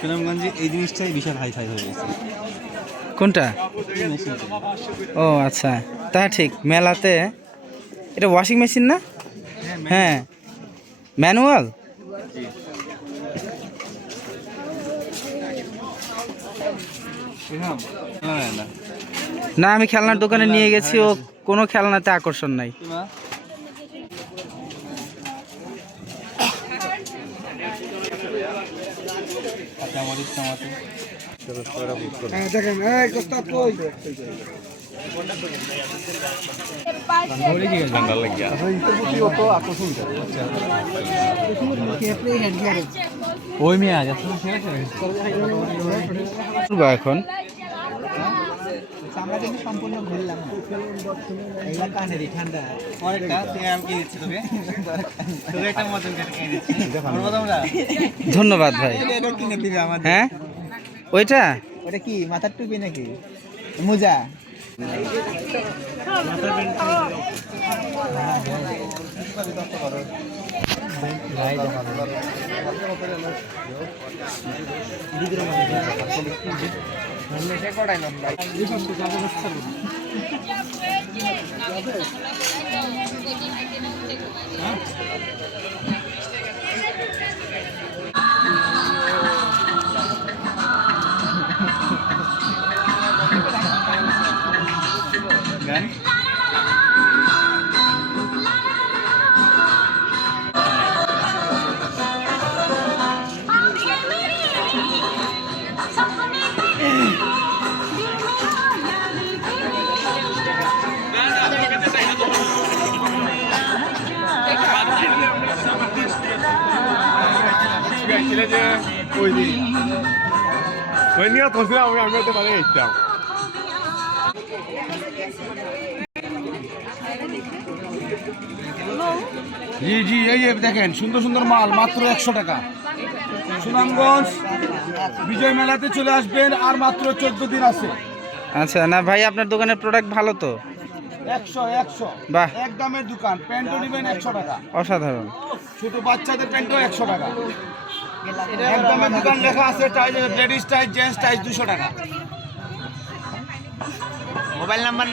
সুনামগঞ্জে এই জিনিসটাই বিশাল হাই ফাই হয়ে গেছে। কোনটা? ও আচ্ছা, তা ঠিক। মেলাতে এটা ওয়াশিং মেশিন না? হ্যাঁ, ম্যানুয়াল। না, আমি খেলনার দোকানে নিয়ে গেছি, ও কোনো খেলনাতে আকর্ষণ নাই। দেখেন ওই মেয়ে আজ এখন আমরা কিন্তু সম্পূর্ণ ঘুরলাম না, কানেরই ঠান্ডা। ধন্যবাদ ভাই। কিনে দিবে আমাদের। হ্যাঁ, ওইটা ওটা কি মাথার টুপি নাকি মোজা? জি জি, এই দেখেন সুন্দর সুন্দর মাল মাত্র 100 টাকা। সুনামগঞ্জ বিজয় মেলাতে চলে আসবেন, আর মাত্র 14 দিন আছে। আচ্ছা, না ভাই, আপনার দোকানের প্রোডাক্ট ভালো তো? 100 বাহ, একদমের দোকান। প্যান্টও নেবেন 100 টাকা, অসাধারণ। ছোট বাচ্চাদের প্যান্টও 100 টাকা। একদমের দোকান লেখা আছে, ties ladies ties gents ties 200 টাকা। Mobile number